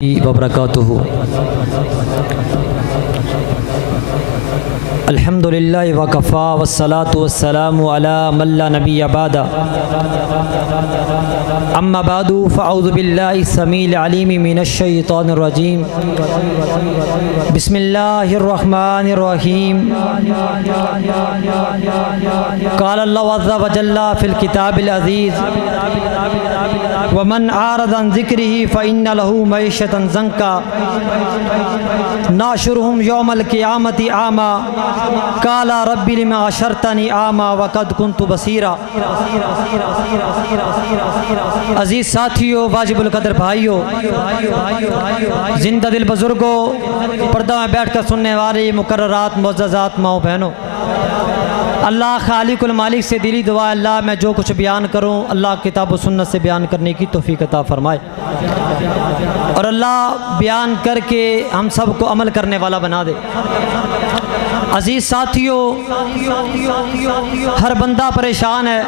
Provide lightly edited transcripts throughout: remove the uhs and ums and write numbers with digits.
वबरकातुहू। अल्हम्दुलिल्लाहि वकफ़ा वस्सलातु वस्सलामु अला मन ला नबिय्य बअदा। अम्मा बादु फ़अऊज़ु बिल्लाहि समील अलीम मिनश शैतानिर रजीम। बिस्मिल्लाहिर रहमानिर रहीम। क़ाल अल्लाहु अज़्ज़ा व जल्ला फ़िल किताबिल अज़ीज़ वमन आरद अन ज़िक्रिही फ़इन्न लहू मईशतन ज़ंका नाशुरुहुम यौमल क़ियामति आमा काला रब्बि लिमा अशरतनी आमा वक़द कुन्तु बसीरा। अजीज़ साथियों, वाजिबुल कदर भाइयों, जिंदा दिल बुजुर्गों, पर्दा में बैठ कर सुनने वाले मुकर्ररात मुअज़्ज़ज़ात माओ बहनों, अल्लाह खालिकुल मालिक से दिली दुआ, अल्लाह मैं जो कुछ बयान करूं अल्लाह किताब व सुन्नत से बयान करने की तौफीक अता फरमाए और अल्लाह बयान करके हम सब को अमल करने वाला बना दे। अजीज़ साथियों, हर बंदा परेशान है।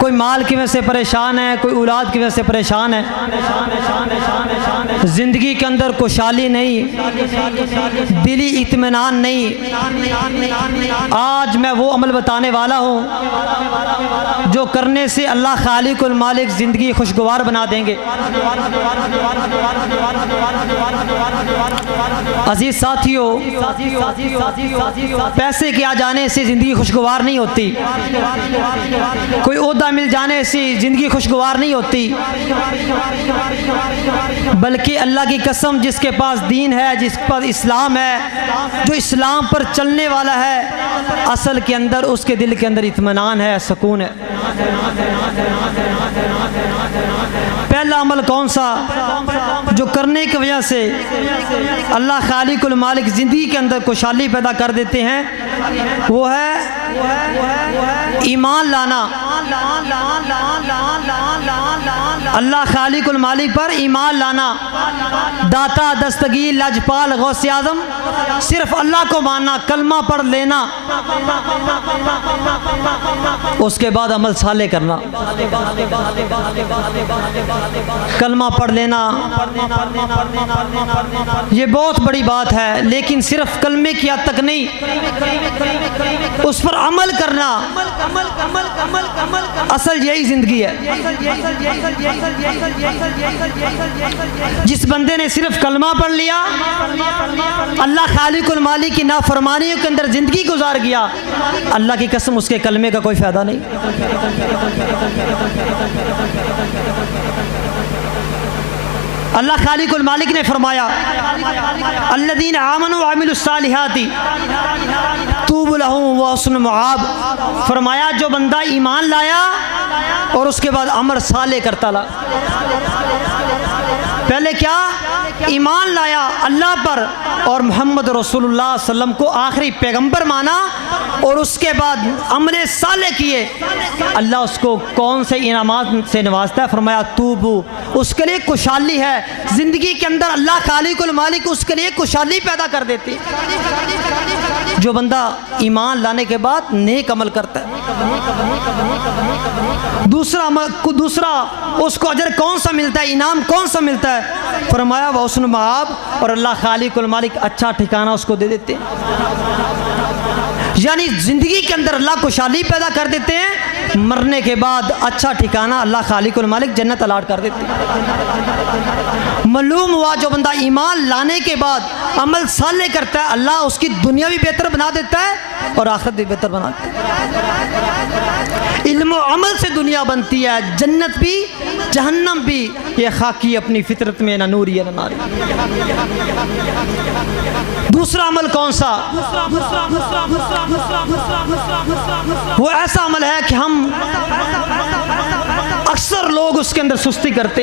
कोई माल की वजह से परेशान है, कोई औलाद की वजह से परेशान है, ज़िंदगी के अंदर खुशहाली नहीं, दिली इत्मीनान नहीं। आज मैं वो अमल बताने वाला हूँ जो करने से अल्लाह खालिकुल मालिक ज़िंदगी खुशगवार बना देंगे। अजीज़ साथियों, पैसे के आ जाने से ज़िंदगी खुशगवार नहीं होती, कोई ओहदा मिल जाने से ज़िंदगी खुशगवार नहीं होती, बल्कि अल्लाह की कसम, जिसके पास दीन है, जिसके पास इस्लाम है, जो इस्लाम पर चलने वाला है, असल के अंदर उसके दिल के अंदर इत्मीनान है, सुकून है। पहला अमल कौन सा जो करने की वजह से अल्लाह खालिकुल मालिक ज़िंदगी के अंदर खुशहाली पैदा कर देते हैं, वो है ईमान लाना। अल्लाह खालिकुल मालिक पर ईमान लाना, दाता दस्तगीर लजपाल गौसे आज़म, सिर्फ अल्लाह को मानना, कलमा पढ़ लेना, उसके बाद अमल साले करना। कलमा पढ़ लेना ये बहुत बड़ी बात है, लेकिन सिर्फ कलमे की हद तक नहीं, उस पर अमल करना, असल यही जिंदगी है। जिस बंदे ने सिर्फ कलमा पढ़ लिया, अल्लाह खालिकुल मालिक की नाफरमानियों के अंदर जिंदगी गुजार गया, अल्लाह की कसम उसके कलमे का कोई फायदा नहीं। अल्लाह खालिकुल मालिक ने फरमाया, अल्लज़ीना आमनू व अमिलुस्सालिहाति तूबू लहुम व हुस्नु मआब। फरमाया जो बंदा ईमान लाया और उसके बाद अमल साले करता ला। पहले क्या? ईमान लाया अल्लाह पर और मोहम्मद रसूलुल्लाह सल्लम को आखिरी पैगंबर माना और उसके बाद अमले साले किए, अल्लाह उसको कौन से इनामात से नवाजता है? फरमाया तूबू, उसके लिए खुशहाली है ज़िंदगी के अंदर। अल्लाह खालिकुल मालिक उसके लिए खुशहाली पैदा कर देती। जो बंदा ईमान लाने के बाद नेक अमल करता है, दूसरा उसको अजर कौन सा मिलता है, इनाम कौन सा मिलता है? फरमाया व हुस्नु मआब, और अल्लाह खालिकुल मालिक अच्छा ठिकाना उसको दे देते हैं। यानी ज़िंदगी के अंदर अल्लाह खुशहाली पैदा कर देते हैं, मरने के बाद अच्छा ठिकाना अल्लाह खालिकुल मालिक जन्नत अलाट कर देते हैं। मालूम हुआ जो बंदा ईमान लाने के बाद अमल साले करता है, अल्लाह उसकी दुनिया भी बेहतर बना देता है और आखिरत भी बेहतर बना देता है। इल्म और अमल से दुनिया बनती है, जन्नत भी जहन्नम भी। ये खाकी अपनी फितरत में ना नूरी है ना नारी। दूसरा अमल कौन सा? वो ऐसा अमल है कि हम अक्सर लोग उसके अंदर सुस्ती करते।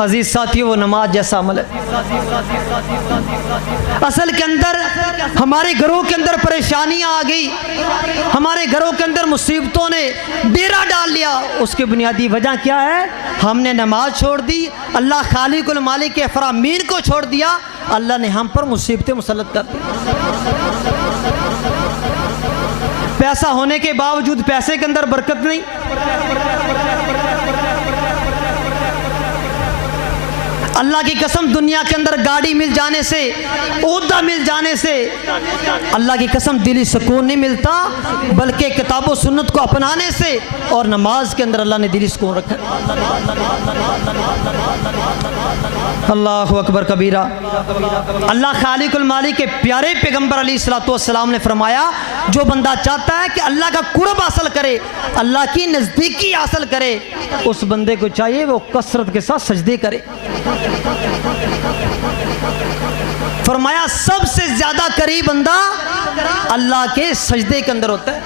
अजीज साथियों, वो नमाज जैसा अमल है। असल के अंदर हमारे घरों के अंदर परेशानियां आ गई, हमारे घरों के अंदर मुसीबतों ने डेरा डाल लिया। उसकी बुनियादी वजह क्या है? हमने नमाज छोड़ दी, अल्लाह खालिकुल मालिक के फरामीन को छोड़ दिया, अल्लाह ने हम पर मुसीबतें मुसल्लत कर दी। पैसा होने के बावजूद पैसे के अंदर बरकत नहीं, अल्लाह की कसम दुनिया के अंदर गाड़ी मिल जाने से, ओहदा मिल जाने से अल्लाह की कसम दिली सुकून नहीं मिलता, बल्कि किताब व सुन्नत को अपनाने से और नमाज के अंदर अल्लाह ने दिली सुकून रखा। अल्लाहु अकबर कबीरा। अल्लाह खालिकुल मालिक के प्यारे पैगंबर अलैहिस्सलातु वस्सलाम ने फरमाया, जो बंदा चाहता है कि अल्लाह का कुर्ब हासिल करे, अल्लाह की नज़दीकी हासिल करे, उस बंदे को चाहिए वो कसरत के साथ सजदे करे। फरमाया सबसे ज्यादा करीब बंदा अल्लाह के सजदे के अंदर होता है।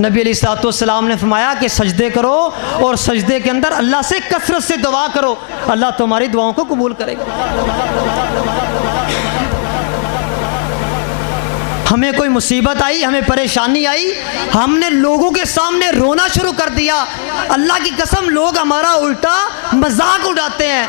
नबी अलैहिस्सलाम ने फरमाया कि सजदे करो और सजदे के अंदर अल्लाह से कसरत से दुआ करो, अल्लाह तुम्हारी दुआओं को कबूल करेगा। हमें कोई मुसीबत आई, हमें परेशानी आई, हमने लोगों के सामने रोना शुरू कर दिया, अल्लाह की कसम लोग हमारा उल्टा मजाक उड़ाते हैं।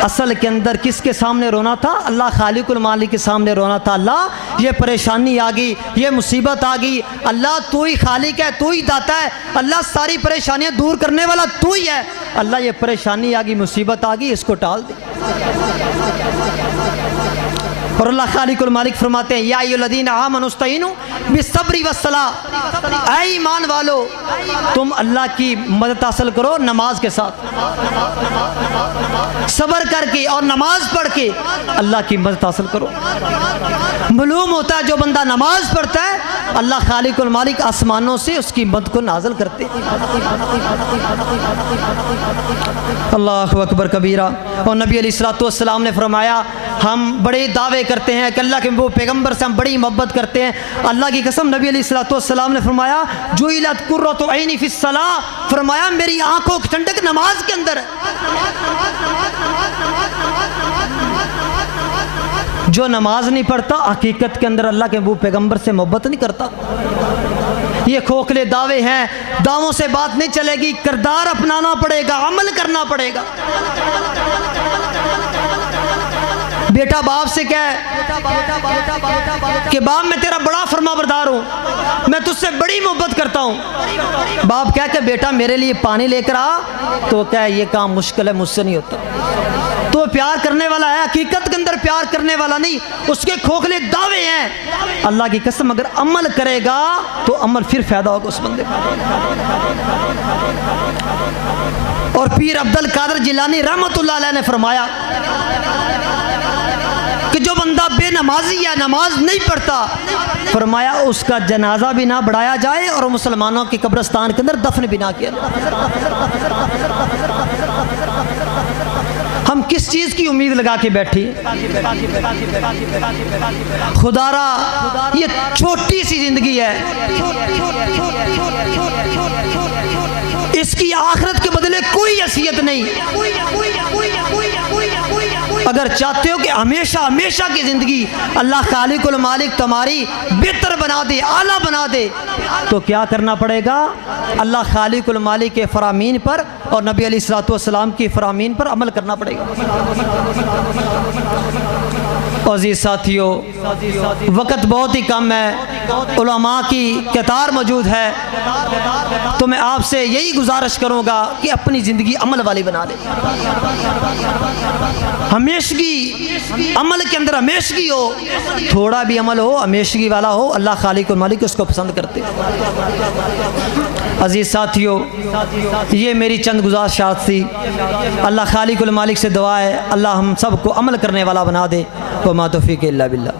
असल के अंदर किसके सामने रोना था? अल्लाह खालिकुल मालिक के सामने रोना था। अल्लाह ये परेशानी आ गई, ये मुसीबत आ गई, अल्लाह तू ही खालिक है, तू ही दाता है, अल्लाह सारी परेशानियां दूर करने वाला तू ही है, अल्लाह ये परेशानी आ गई, मुसीबत आ गई, इसको टाल दे। और अल्लाह खालिकुल मालिक फरमाते हैं, या अय्युहल्लज़ीना आमनुस्तईनु बिस्सब्रि वस्सलाह, ऐ ईमान वालो तुम अल्लाह की मदद हासिल करो नमाज के साथ, सब्र करके और नमाज पढ़ के अल्लाह की मदद हासिल करो। मालूम होता है जो बंदा नमाज पढ़ता है अल्लाह खालिकुल मालिक आसमानों से उसकी मदद को नाजिल करते। अल्लाहु अकबर कबीरा। और नबी अलैहिस्सलातु वस्सलाम ने फरमाया, हम बड़े दावे करते हैं कि अल्लाह के वो पैगंबर से हम बड़ी मोहब्बत करते हैं। अल्लाह की कसम नबी अलैहिस्सलातु वस्सलाम ने फरमाया, जुइलत कुर्रतु ऐनी फिस्सलाह, फरमाया मेरी आंखों की ठंडक नमाज के अंदर है। जो नमाज नहीं पढ़ता हकीकत के अंदर अल्लाह के वो पैगंबर से मोहब्बत नहीं करता। ये खोखले दावे हैं, दावों से बात नहीं चलेगी, किरदार अपनाना पड़ेगा, अमल करना पड़ेगा। बेटा बाप से कहे कि बाप मैं तेरा बड़ा फरमाबरदार हूँ, मैं तुझसे बड़ी मोहब्बत करता हूँ, बाप कह के बेटा मेरे लिए पानी लेकर आ, तो क्या ये काम मुश्किल है, मुझसे नहीं होता। तो प्यार करने वाला है, हकीकत के अंदर प्यार करने वाला नहीं, उसके खोखले दावे हैं। अल्लाह की कसम अगर अमल करेगा तो अमल फिर फायदा होगा उस बंदे को। और पीर अब्दुल कादिर जिलानी रहमतुल्लाह अलैह ने फरमाया कि जो बंदा बेनमाजी या नमाज नहीं पढ़ता, फरमाया उसका जनाजा भी ना बढ़ाया जाए और मुसलमानों के कब्रिस्तान के अंदर दफन भी ना किया। हम किस चीज़ की उम्मीद लगा के बैठी? खुदारा ये छोटी सी जिंदगी है, इसकी आखिरत के बदले कोई हैसियत नहीं। अगर चाहते हो कि हमेशा हमेशा की ज़िंदगी अल्लाह खालिकुल मालिक तुम्हारी बेहतर बना दे, आला बना दे, तो क्या करना पड़ेगा? अल्लाह खालिकुल मालिक के फरामीन पर और नबी अलैहिस्सलातु वस्सलाम की फरामीन पर अमल करना पड़ेगा। अज़ीज़ साथियों, वक़्त बहुत ही कम है, उलमा की कतार मौजूद है, तो मैं आपसे यही गुजारिश करूँगा कि अपनी ज़िंदगी अमल वाली बना ले। हमेशगी, अमल के अंदर हमेशगी हो, थोड़ा भी अमल हो हमेशगी वाला हो, अल्लाह खालिकुल मालिक उसको पसंद करते। अज़ीज़ साथियों, ये मेरी चंद गुज़ारिशात थी। अल्लाह खालिकुल मालिक से दुआ है अल्लाह हम सब को अमल करने वाला बना दे। व मा तौफ़ीक़ इल्ला बिल्लाह।